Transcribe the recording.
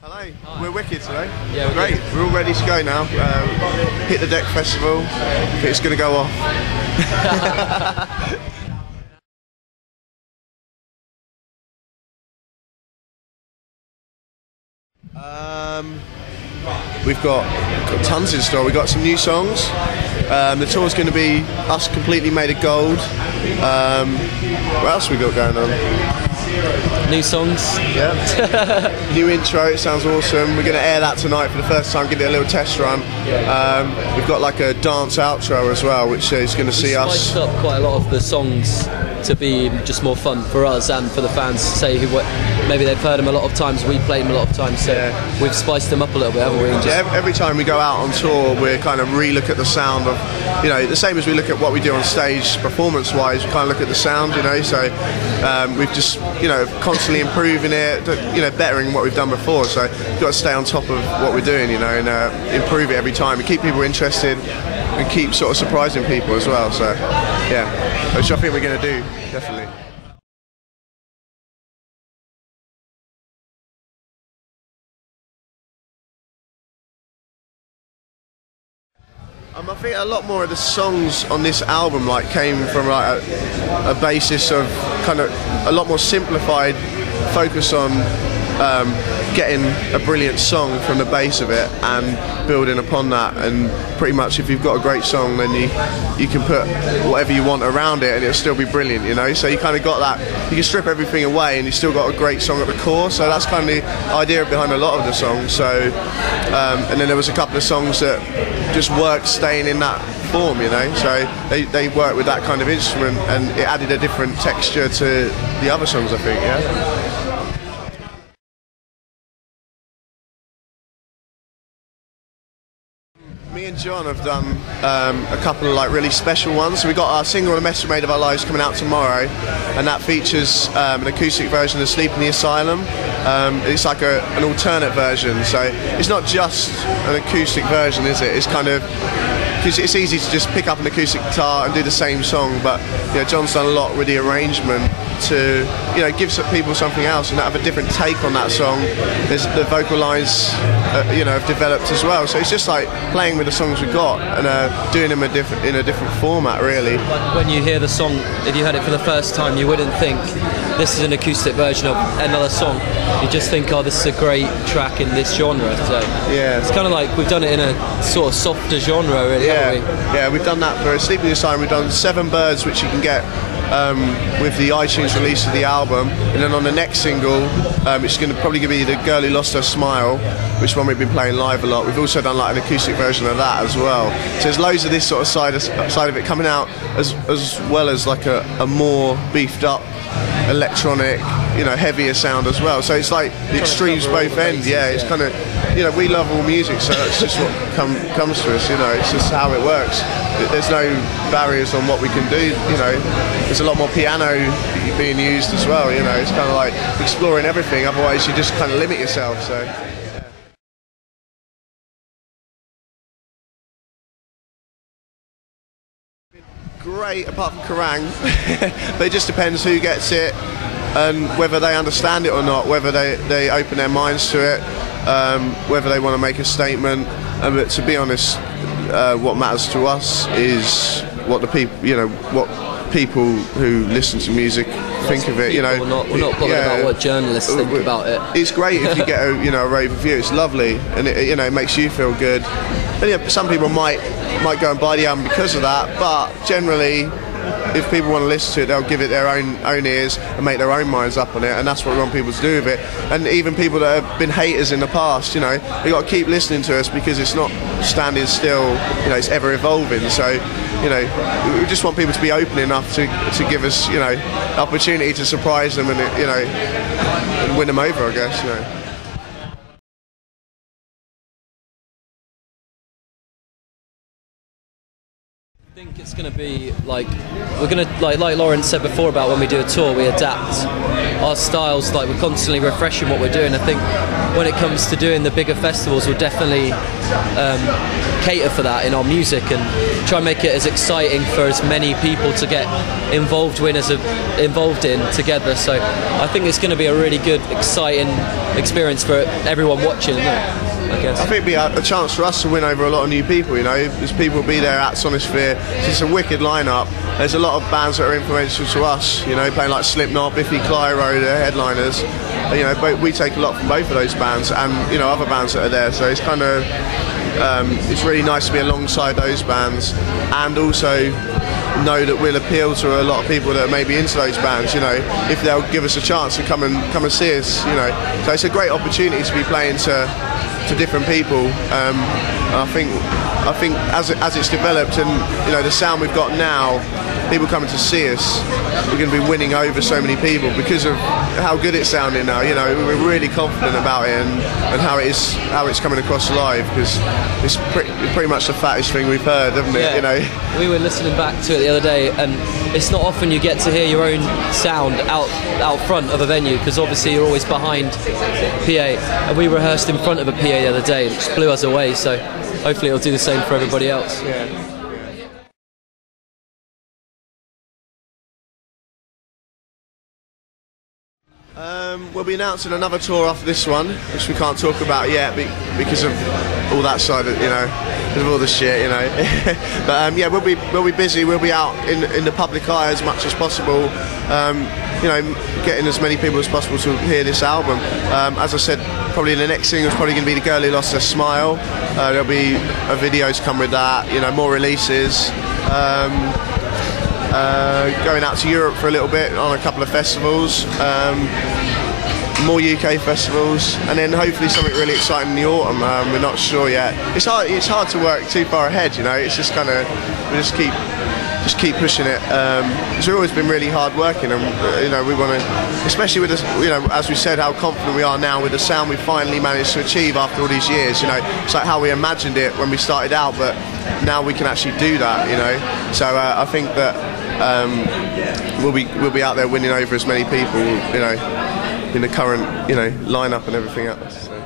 Hello. Hi. We're wicked today. Yeah, great. good. We're all ready to go now. Hit the Deck Festival. It's going to go off. We've got tons in store. We've got some new songs. The tour's going to be us completely made of gold. What else we got going on? New songs. Yeah. New intro. It sounds awesome. We're going to air that tonight for the first time. Give it a little test run. We've got like a dance outro as well, which is going to see us. Spiced up quite a lot of the songs to be just more fun for us and for the fans. Say who maybe they've heard them a lot of times. We played them a lot of times, so we've spiced them up a little bit, haven't we? Every time we go out on tour, we kind of re-look at the sound of, the same as we look at what we do on stage performance-wise. We kind of look at the sound, So we've just, constantly improving it, bettering what we've done before. So we've got to stay on top of what we're doing, and improve it every time and keep people interested and keep sort of surprising people as well. So which I think we're going to do, definitely. I think a lot more of the songs on this album came from a basis of kind of a lot more simplified focus on getting a brilliant song from the base of it and building upon that. And pretty much if you've got a great song, then you can put whatever you want around it and it'll still be brilliant, So you kind of got that, you can strip everything away and you still got a great song at the core. So that's kind of the idea behind a lot of the songs. So and then there was a couple of songs that just worked staying in that form, So they worked with that kind of instrument and it added a different texture to the other songs, I think, Me and John have done a couple of really special ones. So we got our single "A Mess We Made of Our Lives" coming out tomorrow, and that features an acoustic version of "Sleep in the Asylum." It's like an alternate version, so it's not just an acoustic version, is it? It's kind of, because it's easy to just pick up an acoustic guitar and do the same song, but John's done a lot with the arrangement to give people something else and have a different take on that song. There's the vocal lines have developed as well, so it's just like playing with the songs we've got and doing them in a different format, really. When you hear the song, if you heard it for the first time, you wouldn't think this is an acoustic version of another song. You just think, oh, this is a great track in this genre. So it's kind of like we've done it in a sort of softer genre, really, haven't we? Yeah, we've done that for Sleep in the Asylum. We've done 7 Birds, which you can get with the iTunes release of the album, and then on the next single, it's probably going to be The Girl Who Lost Her Smile, which one we've been playing live a lot. We've also done an acoustic version of that as well. So there's loads of this sort of side of it coming out, as well as a more beefed up electronic, heavier sound as well. So it's like the extremes both ends. It's kind of, we love all music, so that's just what comes to us. It's just how it works. There's no barriers on what we can do. There's a lot more piano being used as well. It's kind of like exploring everything. Otherwise, you just kind of limit yourself. So. Great, apart from Kerrang, but it just depends who gets it and whether they understand it or not, whether they open their minds to it, whether they want to make a statement. But to be honest, what matters to us is what the people, what people who listen to music think of it. We're not bothered about what journalists think about it. It's great if you get a rave review. It's lovely, and it makes you feel good. And some people might go and buy the album because of that, but generally, if people want to listen to it, they'll give it their own ears and make their own minds up on it, and that's what we want people to do with it. And even people that have been haters in the past, you've got to keep listening to us because it's not standing still, it's ever evolving. So, we just want people to be open enough to give us, the opportunity to surprise them and, and win them over, I guess, I think it's going to be like, we're going to, like Laurence said before about when we do a tour, we adapt our styles, like we're constantly refreshing what we're doing. I think when it comes to doing the bigger festivals, we'll definitely cater for that in our music and try and make it as exciting for as many people to get involved in together. So I think it's going to be a really good, exciting experience for everyone watching. I guess. I think it'd be a chance for us to win over a lot of new people, you know. There's people will be there at Sonisphere. It's a wicked lineup. There's a lot of bands that are influential to us, you know, playing like Slipknot, Biffy Clyro, the headliners. You know, but we take a lot from both of those bands and, you know, other bands that are there. So it's kind of, it's really nice to be alongside those bands and also know that we'll appeal to a lot of people that are maybe into those bands, you know, if they'll give us a chance to come and see us, you know. So it's a great opportunity to be playing to different people. I think as it's developed and, you know, the sound we've got now, people coming to see us, we're going to be winning over so many people because of how good it's sounding now. You know, we're really confident about it and how it's coming across live, because it's pretty much the fattest thing we've heard, haven't it? Yeah. You know, we were listening back to it the other day, and it's not often you get to hear your own sound out front of a venue, because obviously you're always behind PA, and we rehearsed in front of a PA the other day and it just blew us away. So hopefully it'll do the same for everybody else. yeah. We'll be announcing another tour after this one, which we can't talk about yet because of all that side of, you know, because of all the shit, you know. But yeah, we'll be busy. We'll be out in the public eye as much as possible. You know, getting as many people as possible to hear this album. As I said, probably the next single is probably going to be The Girl Who Lost Her Smile. There'll be a video to come with that. You know, more releases. Going out to Europe for a little bit on a couple of festivals, more UK festivals, and then hopefully something really exciting in the autumn. We're not sure yet. It's hard to work too far ahead, you know. It's just kind of, we just keep pushing it. It's always been really hard working, and you know, we want to, especially with this, you know, as we said, how confident we are now with the sound we finally managed to achieve after all these years. You know, it's like how we imagined it when we started out, but now we can actually do that. You know, so I think that we'll be out there winning over as many people, you know, in the current, you know, lineup and everything else. So.